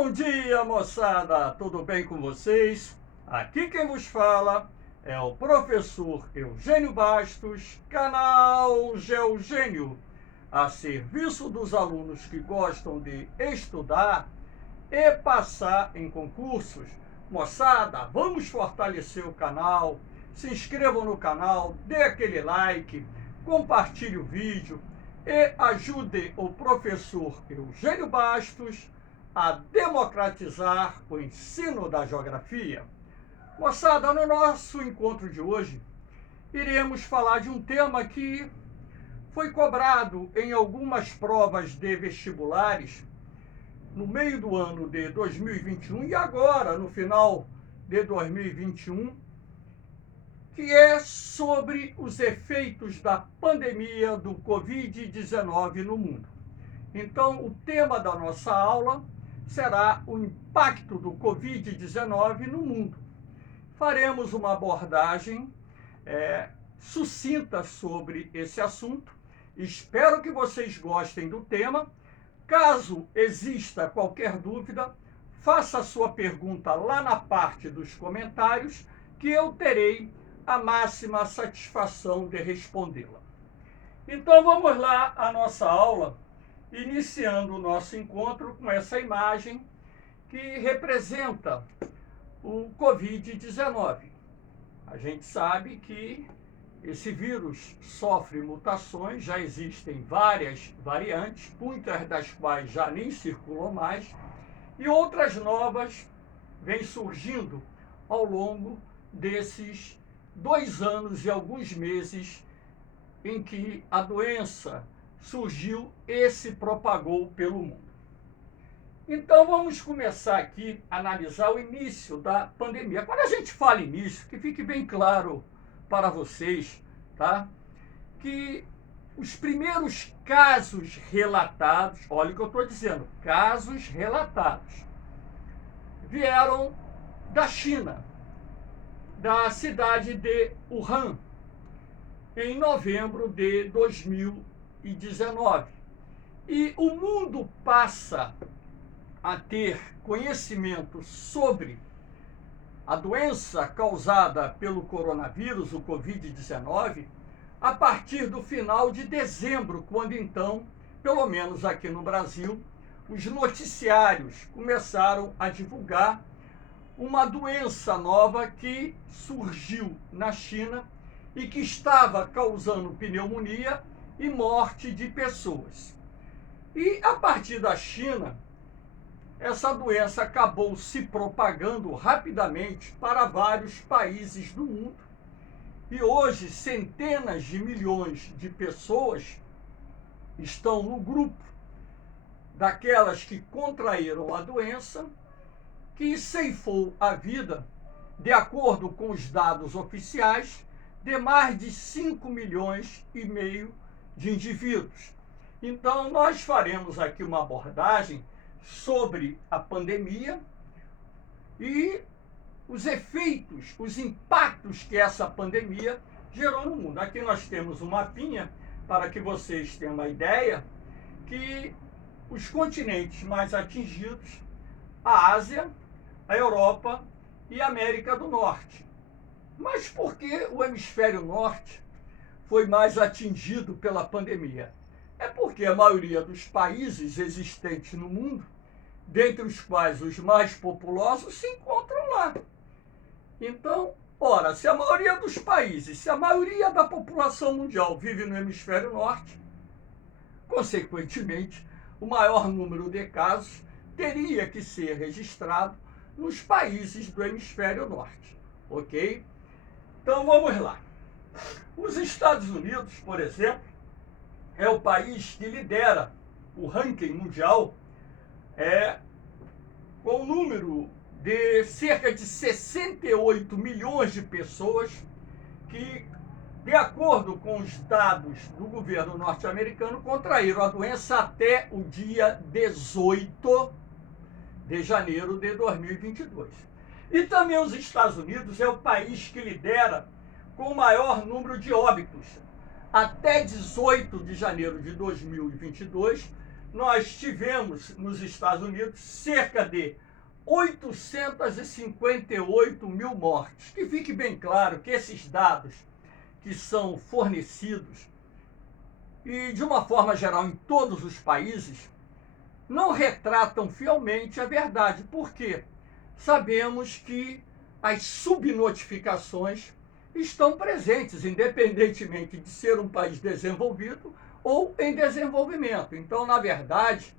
Bom dia, moçada! Tudo bem com vocês? Aqui quem vos fala é o professor Eugênio Bastos, canal Geugênio, a serviço dos alunos que gostam de estudar e passar em concursos. Moçada, vamos fortalecer o canal, se inscrevam no canal, dê aquele like, compartilhe o vídeo e ajude o professor Eugênio Bastos a democratizar o ensino da geografia. Moçada, no nosso encontro de hoje, iremos falar de um tema que foi cobrado em algumas provas de vestibulares no meio do ano de 2021 e agora, no final de 2021, que é sobre os efeitos da pandemia do Covid-19 no mundo. Então, o tema da nossa aula será o impacto do Covid-19 no mundo. Faremos uma abordagem sucinta sobre esse assunto. Espero que vocês gostem do tema. Caso exista qualquer dúvida, faça a sua pergunta lá na parte dos comentários, que eu terei a máxima satisfação de respondê-la. Então vamos lá à nossa aula, iniciando o nosso encontro com essa imagem que representa o Covid-19. A gente sabe que esse vírus sofre mutações, já existem várias variantes, muitas das quais já nem circulam mais, e outras novas vêm surgindo ao longo desses 2 anos e alguns meses em que a doença surgiu e se propagou pelo mundo. Então vamos começar aqui a analisar o início da pandemia. Quando a gente fala início, que fique bem claro para vocês, tá? Que os primeiros casos relatados, olha o que eu estou dizendo, casos relatados, vieram da China, da cidade de Wuhan, em novembro de 2019. E o mundo passa a ter conhecimento sobre a doença causada pelo coronavírus, o Covid-19, a partir do final de dezembro, quando então, pelo menos aqui no Brasil, os noticiários começaram a divulgar uma doença nova que surgiu na China e que estava causando pneumonia e morte de pessoas. E a partir da China, essa doença acabou se propagando rapidamente para vários países do mundo. E hoje, centenas de milhões de pessoas estão no grupo daquelas que contraíram a doença, que ceifou a vida, de acordo com os dados oficiais, de mais de 5,5 milhões de indivíduos. Então, nós faremos aqui uma abordagem sobre a pandemia e os efeitos, os impactos que essa pandemia gerou no mundo. Aqui nós temos um mapinha para que vocês tenham uma ideia que os continentes mais atingidos, a Ásia, a Europa e a América do Norte. Mas por que o hemisfério norte foi mais atingido pela pandemia? É porque a maioria dos países existentes no mundo, dentre os quais os mais populosos, se encontram lá. Então, ora, se a maioria dos países, se a maioria da população mundial vive no hemisfério norte, consequentemente, o maior número de casos teria que ser registrado nos países do hemisfério norte, ok? Então, vamos lá. Os Estados Unidos, por exemplo, é o país que lidera o ranking mundial com o número de cerca de 68 milhões de pessoas que, de acordo com os dados do governo norte-americano, contraíram a doença até o dia 18 de janeiro de 2022. E também os Estados Unidos é o país que lidera com o maior número de óbitos. Até 18 de janeiro de 2022, nós tivemos nos Estados Unidos cerca de 858 mil mortes. Que fique bem claro que esses dados que são fornecidos, e de uma forma geral em todos os países, não retratam fielmente a verdade. Por quê? Sabemos que as subnotificações estão presentes, independentemente de ser um país desenvolvido ou em desenvolvimento. Então, na verdade,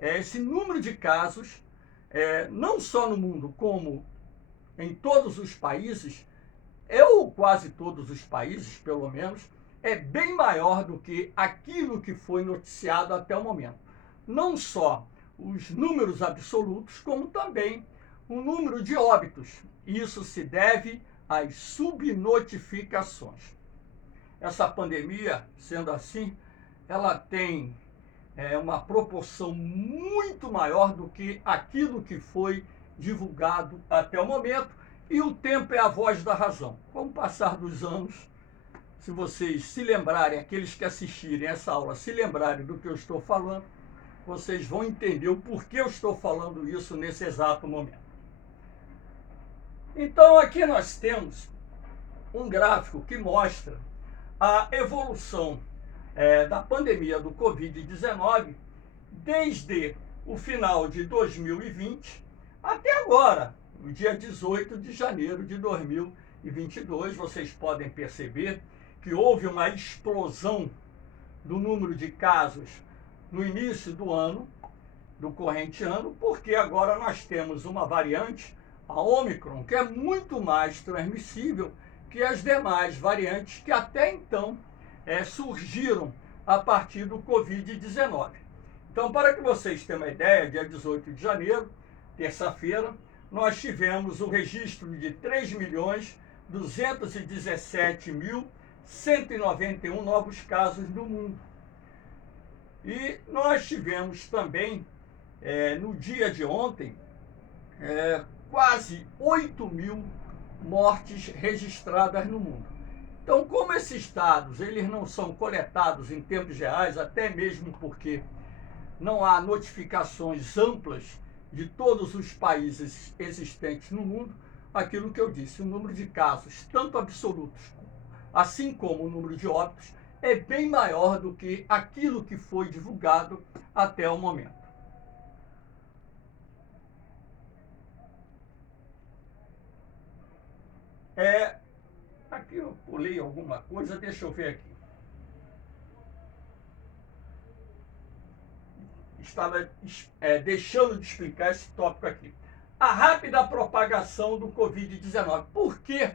esse número de casos, não só no mundo, como em todos os países, ou quase todos os países, pelo menos, é bem maior do que aquilo que foi noticiado até o momento. Não só os números absolutos, como também o número de óbitos. Isso se deve às subnotificações. Essa pandemia, sendo assim, ela tem uma proporção muito maior do que aquilo que foi divulgado até o momento, e o tempo é a voz da razão. Com o passar dos anos, se vocês se lembrarem, aqueles que assistirem essa aula se lembrarem do que eu estou falando, vocês vão entender o porquê eu estou falando isso nesse exato momento. Então, aqui nós temos um gráfico que mostra a evolução da pandemia do Covid-19 desde o final de 2020 até agora, no dia 18 de janeiro de 2022. Vocês podem perceber que houve uma explosão do número de casos no início do ano, do corrente ano, porque agora nós temos uma variante, a Ômicron, que é muito mais transmissível que as demais variantes que até então surgiram a partir do Covid-19. Então, para que vocês tenham uma ideia, dia 18 de janeiro, terça-feira, nós tivemos o registro de 3.217.191 novos casos no mundo. E nós tivemos também, no dia de ontem, quase 8 mil mortes registradas no mundo. Então, como esses dados eles não são coletados em tempos reais, até mesmo porque não há notificações amplas de todos os países existentes no mundo, aquilo que eu disse, o número de casos, tanto absolutos, assim como o número de óbitos, é bem maior do que aquilo que foi divulgado até o momento. Aqui eu pulei alguma coisa, deixa eu ver aqui. Estava deixando de explicar esse tópico aqui. A rápida propagação do Covid-19. Por que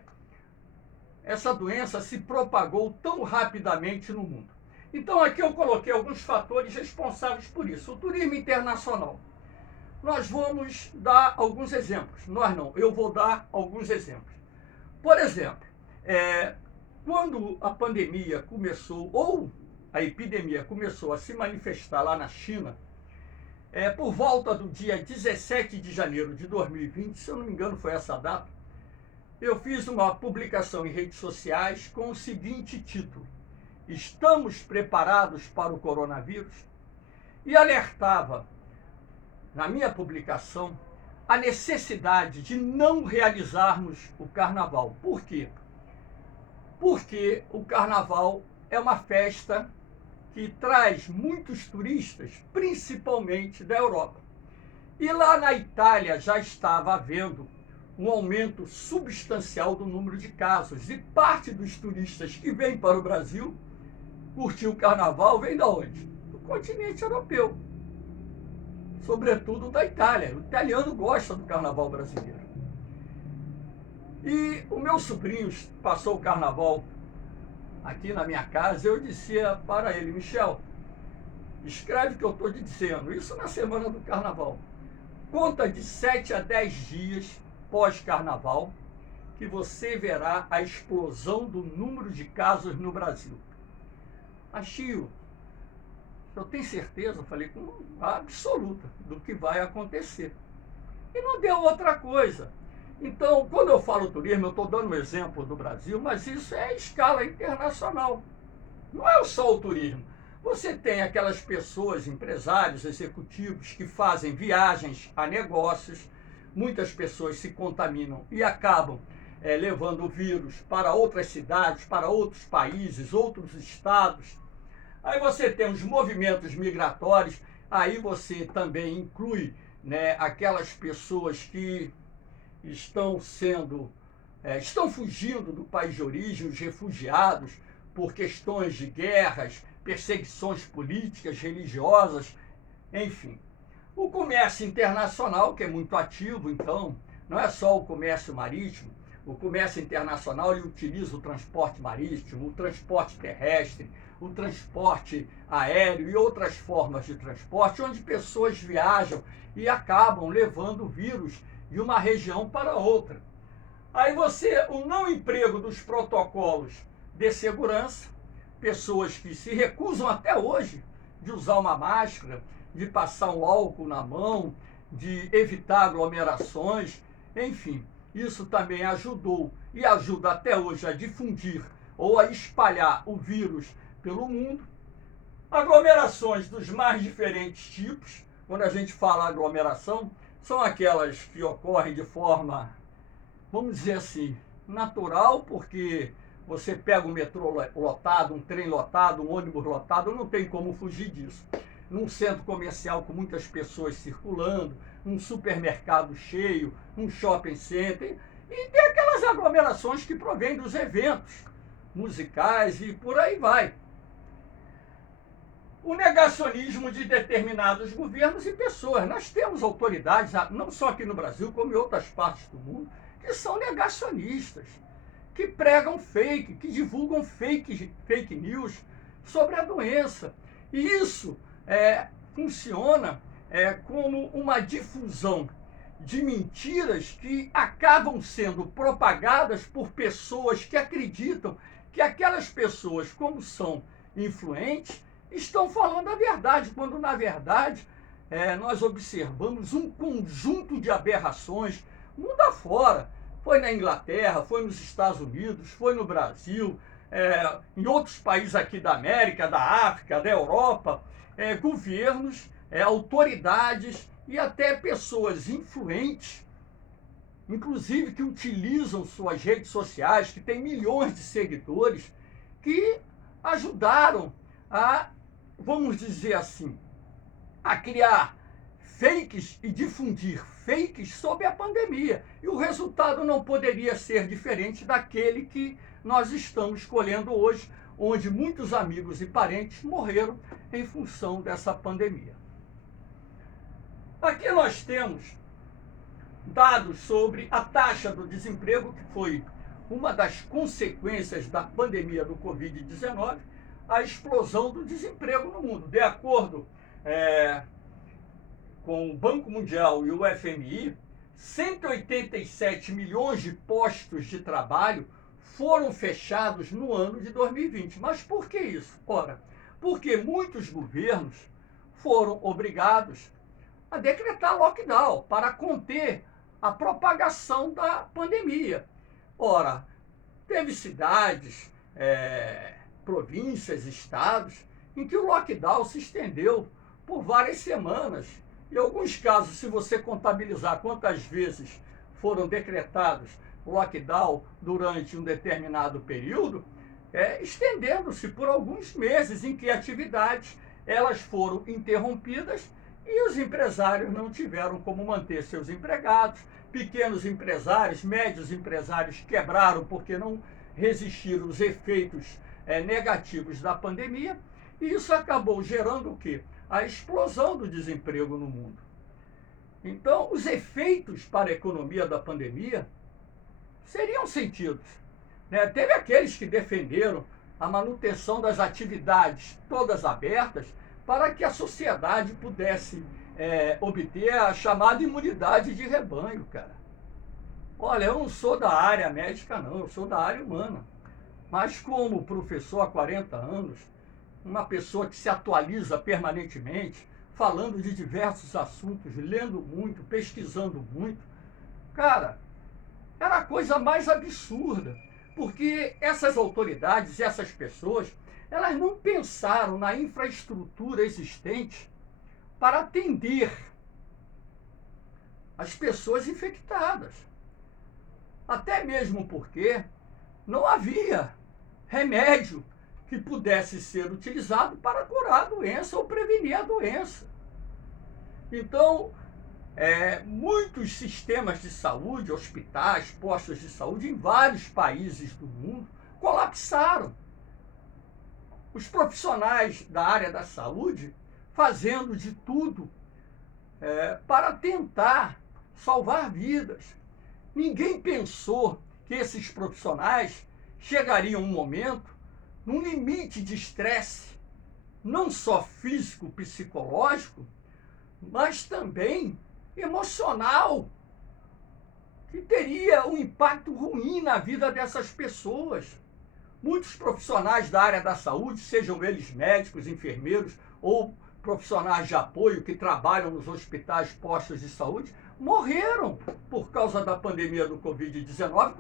essa doença se propagou tão rapidamente no mundo? Então aqui eu coloquei alguns fatores responsáveis por isso. O turismo internacional. Nós vamos dar alguns exemplos. Eu vou dar alguns exemplos. Por exemplo, quando a pandemia começou, ou a epidemia começou a se manifestar lá na China, por volta do dia 17 de janeiro de 2020, se eu não me engano foi essa data, eu fiz uma publicação em redes sociais com o seguinte título: Estamos preparados para o coronavírus? E alertava, na minha publicação, a necessidade de não realizarmos o carnaval. Por quê? Porque o carnaval é uma festa que traz muitos turistas, principalmente da Europa. E lá na Itália já estava havendo um aumento substancial do número de casos. E parte dos turistas que vêm para o Brasil curtir o carnaval vem de onde? Do continente europeu. Sobretudo da Itália. O italiano gosta do carnaval brasileiro. E o meu sobrinho passou o carnaval aqui na minha casa. Eu dizia para ele: Michel, escreve o que eu estou te dizendo. Isso na semana do carnaval. Conta de 7 a 10 dias pós-carnaval que você verá a explosão do número de casos no Brasil. Mas, tio, eu tenho certeza, eu falei com absoluta, do que vai acontecer. E não deu outra coisa. Então, quando eu falo turismo, eu estou dando um exemplo do Brasil, mas isso é a escala internacional. Não é só o turismo. Você tem aquelas pessoas, empresários, executivos, que fazem viagens a negócios, muitas pessoas se contaminam e acabam levando o vírus para outras cidades, para outros países, outros estados. Aí você tem os movimentos migratórios, aí você também inclui, né, aquelas pessoas que estão estão fugindo do país de origem, os refugiados, por questões de guerras, perseguições políticas, religiosas, enfim. O comércio internacional, que é muito ativo, então, não é só o comércio marítimo. O comércio internacional ele utiliza o transporte marítimo, o transporte terrestre, o transporte aéreo e outras formas de transporte, onde pessoas viajam e acabam levando o vírus de uma região para outra. Aí o não emprego dos protocolos de segurança, pessoas que se recusam até hoje de usar uma máscara, de passar um álcool na mão, de evitar aglomerações, enfim, isso também ajudou e ajuda até hoje a difundir ou a espalhar o vírus pelo mundo. Aglomerações dos mais diferentes tipos, quando a gente fala aglomeração, são aquelas que ocorrem de forma, vamos dizer assim, natural, porque você pega um metrô lotado, um trem lotado, um ônibus lotado, não tem como fugir disso. Num centro comercial com muitas pessoas circulando, um supermercado cheio, um shopping center, e tem aquelas aglomerações que provêm dos eventos musicais e por aí vai. O negacionismo de determinados governos e pessoas. Nós temos autoridades, não só aqui no Brasil, como em outras partes do mundo, que são negacionistas, que pregam fake, que divulgam fake news sobre a doença. E isso funciona como uma difusão de mentiras que acabam sendo propagadas por pessoas que acreditam que aquelas pessoas, como são influentes, estão falando a verdade, quando na verdade nós observamos um conjunto de aberrações mundo afora. Foi na Inglaterra, foi nos Estados Unidos, foi no Brasil, em outros países aqui da América, da África, da Europa, governos, autoridades e até pessoas influentes, inclusive que utilizam suas redes sociais, que têm milhões de seguidores, que ajudaram a, vamos dizer assim, a criar fakes e difundir fakes sobre a pandemia. E o resultado não poderia ser diferente daquele que nós estamos colhendo hoje, onde muitos amigos e parentes morreram em função dessa pandemia. Aqui nós temos dados sobre a taxa do desemprego, que foi uma das consequências da pandemia do Covid-19, a explosão do desemprego no mundo. De acordo com o Banco Mundial e o FMI, 187 milhões de postos de trabalho foram fechados no ano de 2020. Mas por que isso? Ora, porque muitos governos foram obrigados a decretar lockdown para conter a propagação da pandemia. Ora, teve cidades, províncias, estados, em que o lockdown se estendeu por várias semanas. Em alguns casos, se você contabilizar quantas vezes foram decretados lockdown durante um determinado período, estendendo-se por alguns meses em que atividades elas foram interrompidas e os empresários não tiveram como manter seus empregados. Pequenos empresários, médios empresários quebraram porque não resistiram aos efeitos negativos da pandemia, e isso acabou gerando o quê? A explosão do desemprego no mundo. Então, os efeitos para a economia da pandemia seriam sentidos. Teve aqueles que defenderam a manutenção das atividades todas abertas para que a sociedade pudesse obter a chamada imunidade de rebanho, cara. Olha, eu não sou da área médica, não, eu sou da área humana. Mas como professor há 40 anos, uma pessoa que se atualiza permanentemente, falando de diversos assuntos, lendo muito, pesquisando muito, cara, era a coisa mais absurda, porque essas autoridades, essas pessoas, elas não pensaram na infraestrutura existente para atender as pessoas infectadas. Até mesmo porque não havia remédio que pudesse ser utilizado para curar a doença ou prevenir a doença. Então, muitos sistemas de saúde, hospitais, postos de saúde em vários países do mundo colapsaram. Os profissionais da área da saúde fazendo de tudo para tentar salvar vidas. Ninguém pensou que esses profissionais chegariam um momento, num limite de estresse, não só físico, psicológico, mas também emocional, que teria um impacto ruim na vida dessas pessoas. Muitos profissionais da área da saúde, sejam eles médicos, enfermeiros ou profissionais de apoio que trabalham nos hospitais, postos de saúde, morreram por causa da pandemia do Covid-19,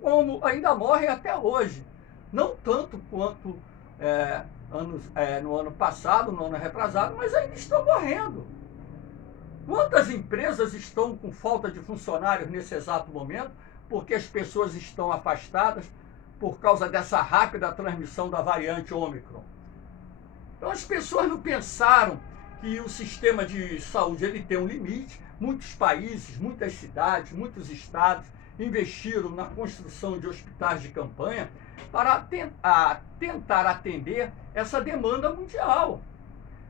como ainda morrem até hoje. Não tanto quanto no ano passado, no ano retrasado, mas ainda estão morrendo. Quantas empresas estão com falta de funcionários nesse exato momento, porque as pessoas estão afastadas por causa dessa rápida transmissão da variante Ômicron? Então as pessoas não pensaram que o sistema de saúde ele tem um limite. Muitos países, muitas cidades, muitos estados investiram na construção de hospitais de campanha para tentar atender essa demanda mundial,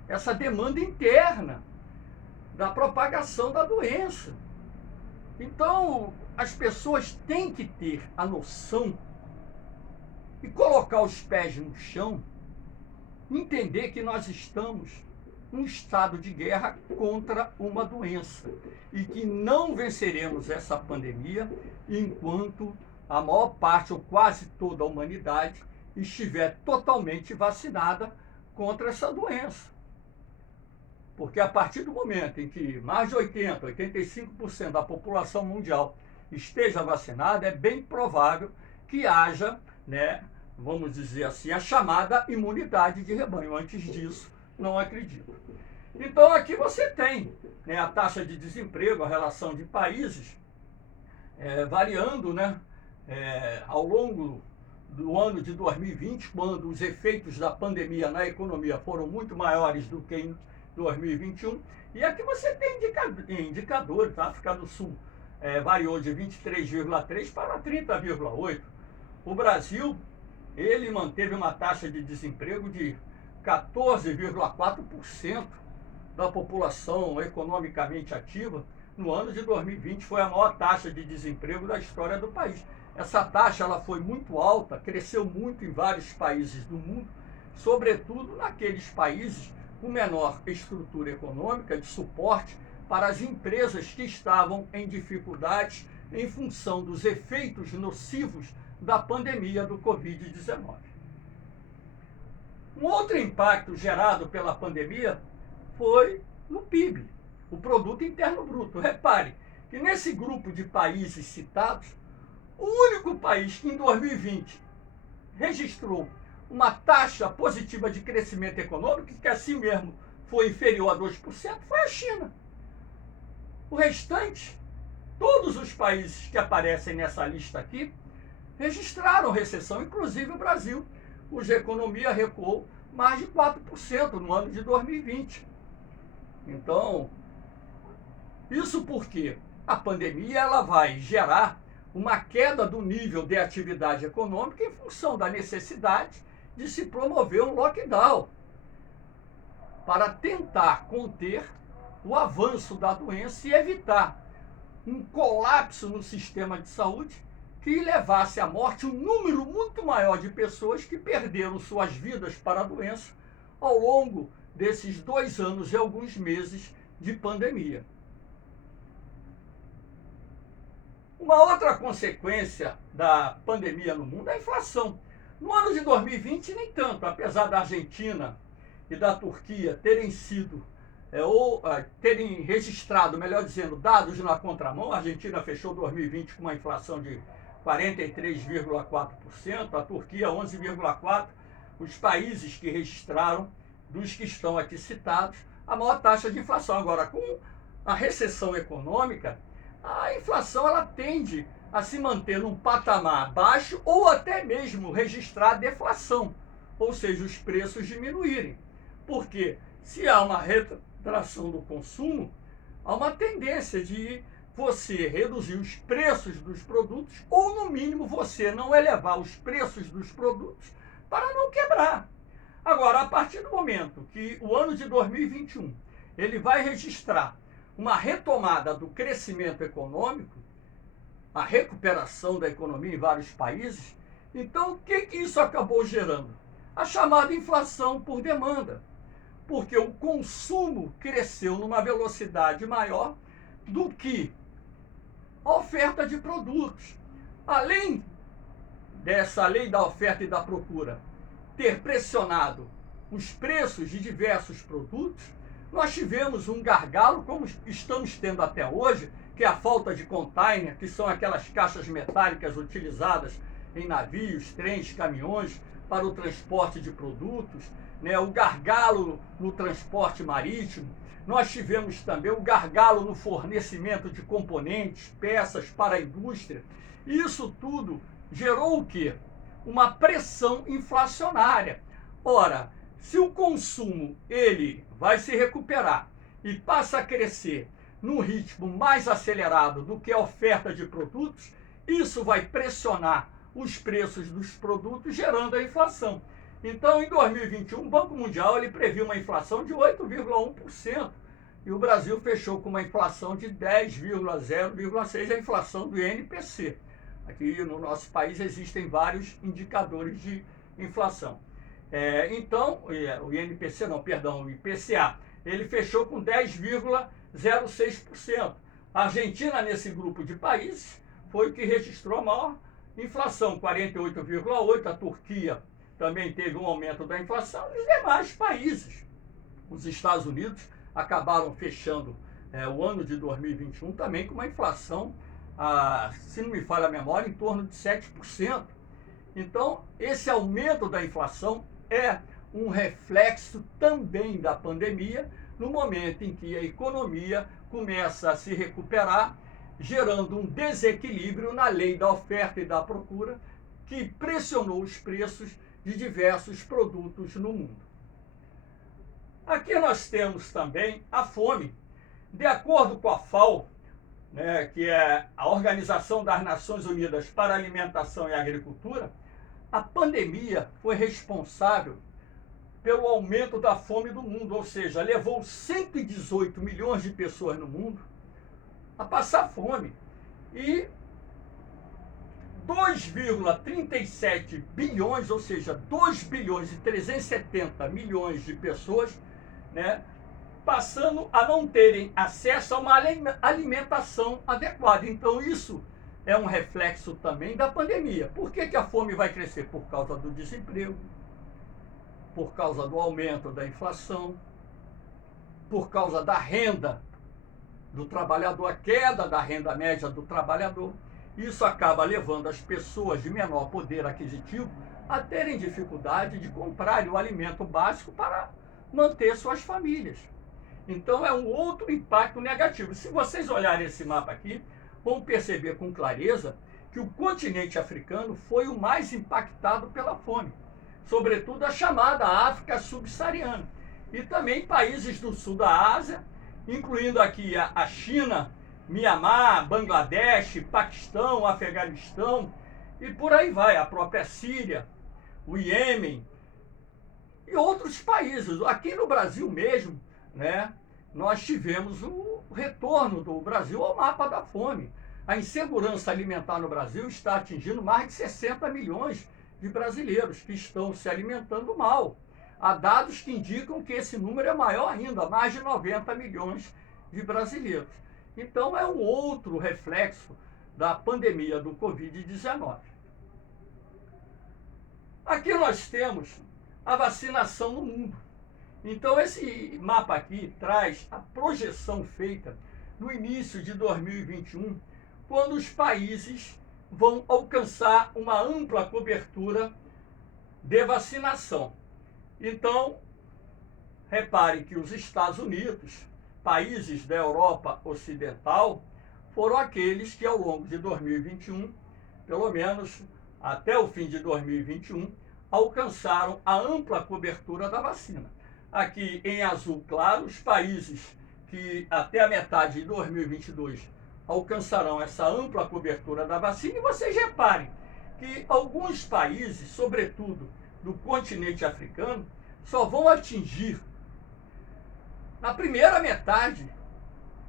essa demanda interna da propagação da doença. Então, as pessoas têm que ter a noção e colocar os pés no chão, entender que nós estamos num estado de guerra contra uma doença e que não venceremos essa pandemia enquanto a maior parte ou quase toda a humanidade estiver totalmente vacinada contra essa doença. Porque a partir do momento em que mais de 85% da população mundial esteja vacinada, é bem provável que haja, vamos dizer assim, a chamada imunidade de rebanho. Antes disso, não acredito. Então aqui você tem a taxa de desemprego, a relação de países variando ao longo do ano de 2020, quando os efeitos da pandemia na economia foram muito maiores do que em 2021. E aqui você tem indicadores. A África do Sul variou de 23,3 para 30,8. O Brasil, ele manteve uma taxa de desemprego de 14,4% da população economicamente ativa. No ano de 2020 foi a maior taxa de desemprego da história do país. Essa taxa ela foi muito alta, cresceu muito em vários países do mundo, sobretudo naqueles países com menor estrutura econômica de suporte para as empresas que estavam em dificuldades em função dos efeitos nocivos da pandemia do Covid-19. Um outro impacto gerado pela pandemia foi no PIB, o Produto Interno Bruto. Repare que nesse grupo de países citados, o único país que em 2020 registrou uma taxa positiva de crescimento econômico, que assim mesmo foi inferior a 2%, foi a China. O restante, todos os países que aparecem nessa lista aqui, registraram recessão, inclusive o Brasil, cuja economia recuou mais de 4% no ano de 2020. Então, isso porque a pandemia ela vai gerar uma queda do nível de atividade econômica em função da necessidade de se promover um lockdown para tentar conter o avanço da doença e evitar um colapso no sistema de saúde que levasse à morte um número muito maior de pessoas que perderam suas vidas para a doença ao longo desses 2 anos e alguns meses de pandemia. Uma outra consequência da pandemia no mundo é a inflação. No ano de 2020, nem tanto, apesar da Argentina e da Turquia terem terem registrado, melhor dizendo, dados na contramão. A Argentina fechou 2020 com uma inflação de 43,4%, a Turquia 11,4%, os países que registraram, dos que estão aqui citados, a maior taxa de inflação. Agora, com a recessão econômica, a inflação ela tende a se manter num patamar baixo ou até mesmo registrar deflação, ou seja, os preços diminuírem. Porque se há uma retração do consumo, há uma tendência de você reduzir os preços dos produtos ou, no mínimo, você não elevar os preços dos produtos para não quebrar. Agora, a partir do momento que o ano de 2021 ele vai registrar uma retomada do crescimento econômico, a recuperação da economia em vários países, então o que isso acabou gerando? A chamada inflação por demanda, porque o consumo cresceu numa velocidade maior do que a oferta de produtos. Além dessa lei da oferta e da procura ter pressionado os preços de diversos produtos, nós tivemos um gargalo, como estamos tendo até hoje, que é a falta de container, que são aquelas caixas metálicas utilizadas em navios, trens, caminhões para o transporte de produtos, né? O gargalo no transporte marítimo. Nós tivemos também o gargalo no fornecimento de componentes, peças para a indústria. Isso tudo gerou o quê? Uma pressão inflacionária. Ora, se o consumo ele vai se recuperar e passa a crescer num ritmo mais acelerado do que a oferta de produtos, isso vai pressionar os preços dos produtos, gerando a inflação. Então, em 2021, o Banco Mundial ele previu uma inflação de 8,1% e o Brasil fechou com uma inflação de 10,0,6%, a inflação do INPC. Aqui no nosso país existem vários indicadores de inflação. Então, o INPC não, perdão, o IPCA, ele fechou com 10,06%. A Argentina, nesse grupo de países, foi o que registrou a maior inflação, 48,8%. A Turquia também teve um aumento da inflação. E os demais países, os Estados Unidos, acabaram fechando o ano de 2021 também com uma inflação, se não me falha a memória, em torno de 7%. Então, esse aumento da inflação é um reflexo também da pandemia, no momento em que a economia começa a se recuperar, gerando um desequilíbrio na lei da oferta e da procura, que pressionou os preços de diversos produtos no mundo. Aqui nós temos também a fome. De acordo com a FAO, né, que é a Organização das Nações Unidas para a Alimentação e Agricultura, a pandemia foi responsável pelo aumento da fome do mundo, ou seja, levou 118 milhões de pessoas no mundo a passar fome. E 2,37 bilhões, ou seja, 2 bilhões e 370 milhões de pessoas, né, passando a não terem acesso a uma alimentação adequada. Então isso é um reflexo também da pandemia. Por que a fome vai crescer? Por causa do desemprego, por causa do aumento da inflação, por causa da renda do trabalhador, a queda da renda média do trabalhador. Isso acaba levando as pessoas de menor poder aquisitivo a terem dificuldade de comprar o alimento básico para manter suas famílias. Então é um outro impacto negativo. Se vocês olharem esse mapa aqui, vão perceber com clareza que o continente africano foi o mais impactado pela fome, sobretudo a chamada África subsaariana, e também países do sul da Ásia, incluindo aqui a China, Mianmar, Bangladesh, Paquistão, Afeganistão, e por aí vai, a própria Síria, o Iêmen e outros países. Aqui no Brasil mesmo, né, nós tivemos o retorno do Brasil ao mapa da fome. A insegurança alimentar no Brasil está atingindo mais de 60 milhões de brasileiros que estão se alimentando mal. Há dados que indicam que esse número é maior ainda, mais de 90 milhões de brasileiros. Então é um outro reflexo da pandemia do Covid-19. Aqui nós temos a vacinação no mundo. Então esse mapa aqui traz a projeção feita no início de 2021, quando os países vão alcançar uma ampla cobertura de vacinação. Então, repare que os Estados Unidos, países da Europa Ocidental, foram aqueles que ao longo de 2021, pelo menos até o fim de 2021, alcançaram a ampla cobertura da vacina. Aqui em azul claro, os países que até a metade de 2022 alcançarão essa ampla cobertura da vacina. E vocês reparem que alguns países, sobretudo do continente africano, só vão atingir na primeira metade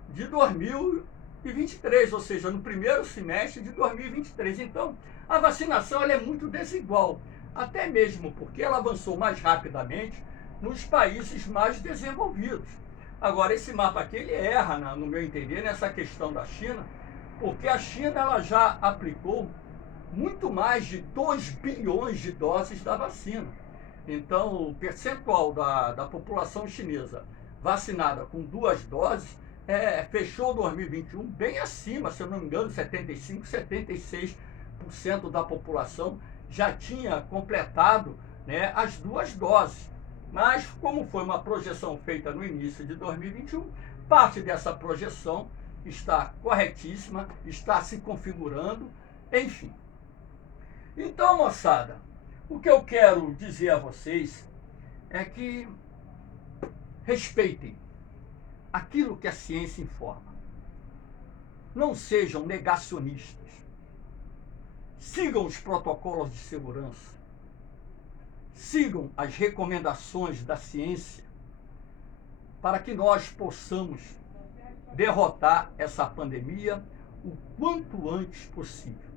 de 2023, ou seja, no primeiro semestre de 2023. Então, a vacinação ela é muito desigual, até mesmo porque ela avançou mais rapidamente nos países mais desenvolvidos. Agora, esse mapa aqui, ele erra, no meu entender, nessa questão da China, porque a China ela já aplicou muito mais de 2 bilhões de doses da vacina. Então, o percentual da população chinesa vacinada com 2 doses fechou 2021 bem acima, se eu não me engano, 75%, 76% da população já tinha completado, né, as 2 doses. Mas, como foi uma projeção feita no início de 2021, parte dessa projeção está corretíssima, está se configurando, enfim. Então, moçada, o que eu quero dizer a vocês é que respeitem aquilo que a ciência informa. Não sejam negacionistas. Sigam os protocolos de segurança. Sigam as recomendações da ciência para que nós possamos derrotar essa pandemia o quanto antes possível.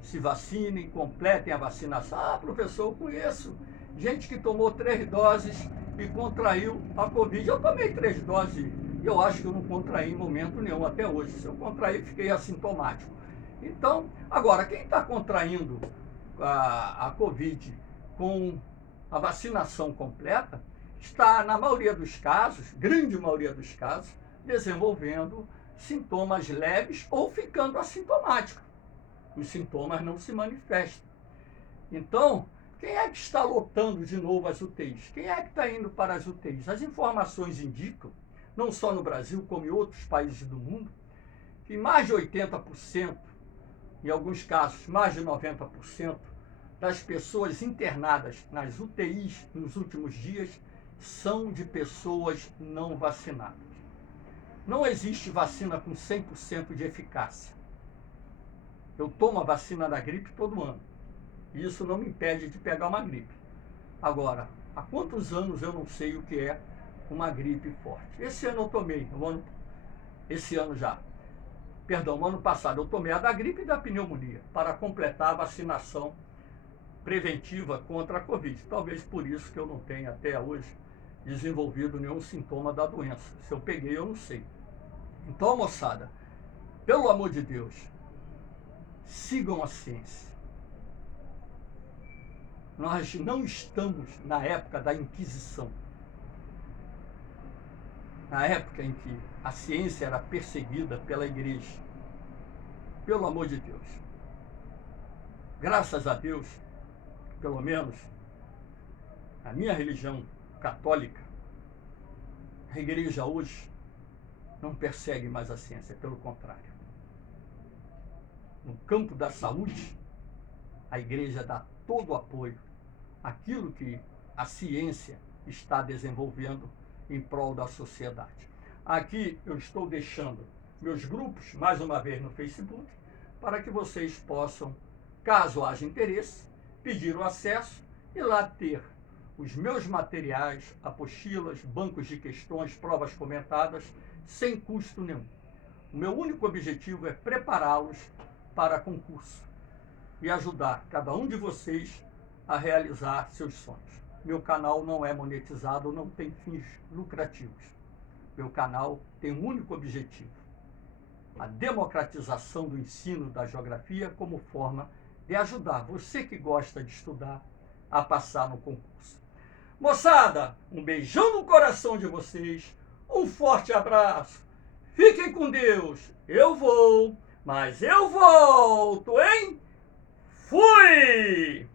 Se vacinem, completem a vacinação. Ah, professor, eu conheço gente que tomou 3 doses e contraiu a Covid. Eu tomei 3 doses e eu acho que eu não contraí em momento nenhum até hoje. Se eu contraí, fiquei assintomático. Então, agora, quem está contraindo a Covid com a vacinação completa, está, na maioria dos casos, grande maioria dos casos, desenvolvendo sintomas leves ou ficando assintomático. Os sintomas não se manifestam. Então, quem é que está lotando de novo as UTIs? Quem é que está indo para as UTIs? As informações indicam, não só no Brasil, como em outros países do mundo, que mais de 80%, em alguns casos mais de 90%, das pessoas internadas nas UTIs nos últimos dias são de pessoas não vacinadas. Não existe vacina com 100% de eficácia. Eu tomo a vacina da gripe todo ano. E isso não me impede de pegar uma gripe. Agora, há quantos anos eu não sei o que é uma gripe forte? Esse ano eu tomei, no ano passado eu tomei a da gripe e da pneumonia para completar a vacinação preventiva contra a Covid. Talvez por isso que eu não tenha até hoje desenvolvido nenhum sintoma da doença. Se eu peguei, eu não sei. Então, moçada, pelo amor de Deus, sigam a ciência. Nós não estamos na época da Inquisição, na época em que a ciência era perseguida pela igreja. Pelo amor de Deus. Graças a Deus, pelo menos a minha religião católica, a igreja hoje não persegue mais a ciência, pelo contrário. No campo da saúde, a igreja dá todo o apoio àquilo que a ciência está desenvolvendo em prol da sociedade. Aqui eu estou deixando meus grupos, mais uma vez no Facebook, para que vocês possam, caso haja interesse, pedir o acesso e lá ter os meus materiais, apostilas, bancos de questões, provas comentadas, sem custo nenhum. O meu único objetivo é prepará-los para concurso e ajudar cada um de vocês a realizar seus sonhos. Meu canal não é monetizado, não tem fins lucrativos. Meu canal tem um único objetivo: a democratização do ensino da geografia como forma de ajudar você que gosta de estudar a passar no concurso. Moçada, um beijão no coração de vocês, um forte abraço, fiquem com Deus, eu vou, mas eu volto, hein? Fui!